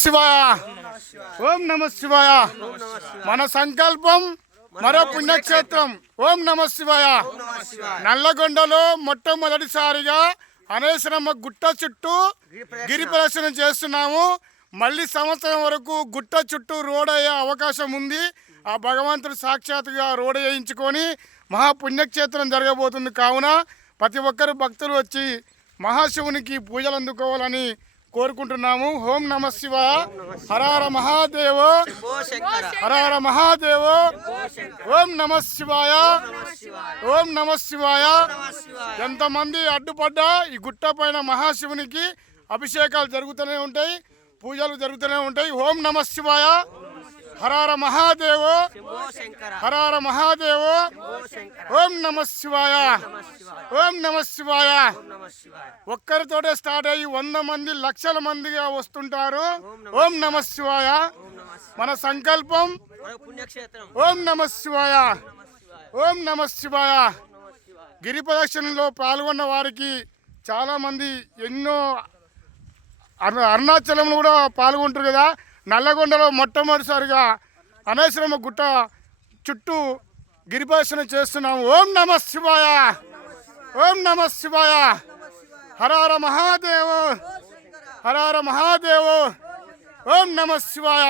శివాయ. ఓం నమ శివాయ. మన సంకల్పం మరో పుణ్యక్షేత్రం. ఓం నమ శివాయ. నల్లగొండలో మొట్టమొదటిసారిగా అనేశ్వరమ్మ గుట్ట చుట్టూ గిరి ప్రదక్షిణ చేస్తున్నాము. మళ్ళీ సంవత్సరం వరకు గుట్ట చుట్టూ రోడ్ అయ్యే అవకాశం ఉంది. ఆ భగవంతుడు సాక్షాత్తుగా రోడ్ వేయించుకొని మహాపుణ్యక్షేత్రం జరగబోతుంది. కావున ప్రతి ఒక్కరు భక్తులు వచ్చి మహాశివునికి పూజలు అందుకోవాలని కోరుకుంటున్నాము. ఓం నమ శివాయ. హరహర మహాదేవ, హరహర మహాదేవ. ఓం నమ శివాయ, ఓం నమ శివాయ. ఎంతమంది అడ్డుపడ్డా ఈ గుట్ట పైన మహాశివునికి అభిషేకాలు జరుగుతూనే ఉంటాయి, పూజలు జరుగుతూనే ఉంటాయి. ఓం నమ శివాయ. హరహర మహాదేవ, హరహర మహాదేవ. ఓం నమ శివాయ, ఓం నమ శివాయ. ఒక్కరితోటే స్టార్ట్ అయ్యి 100 మంది, లక్షల మందిగా వస్తుంటారు. ఓం నమ శివాయ. మన సంకల్పం ఓం నమ శివాయ, ఓం నమ శివాయ. గిరి ప్రదక్షిణలో పాల్గొన్న వారికి చాలామంది ఎన్నో అరుణాచలంలో కూడా పాల్గొంటారు కదా. నల్లగొండలో మొట్టమొదటిసారిగా అనేశ్వరమ్మ గుట్ట చుట్టూ గిరి ప్రదక్షిణ చేస్తున్నాము. ఓం నమ శివాయ, ఓం నమ శివాయ. హరహర మహాదేవ, హరహర మహాదేవ. ఓం నమ శివాయ.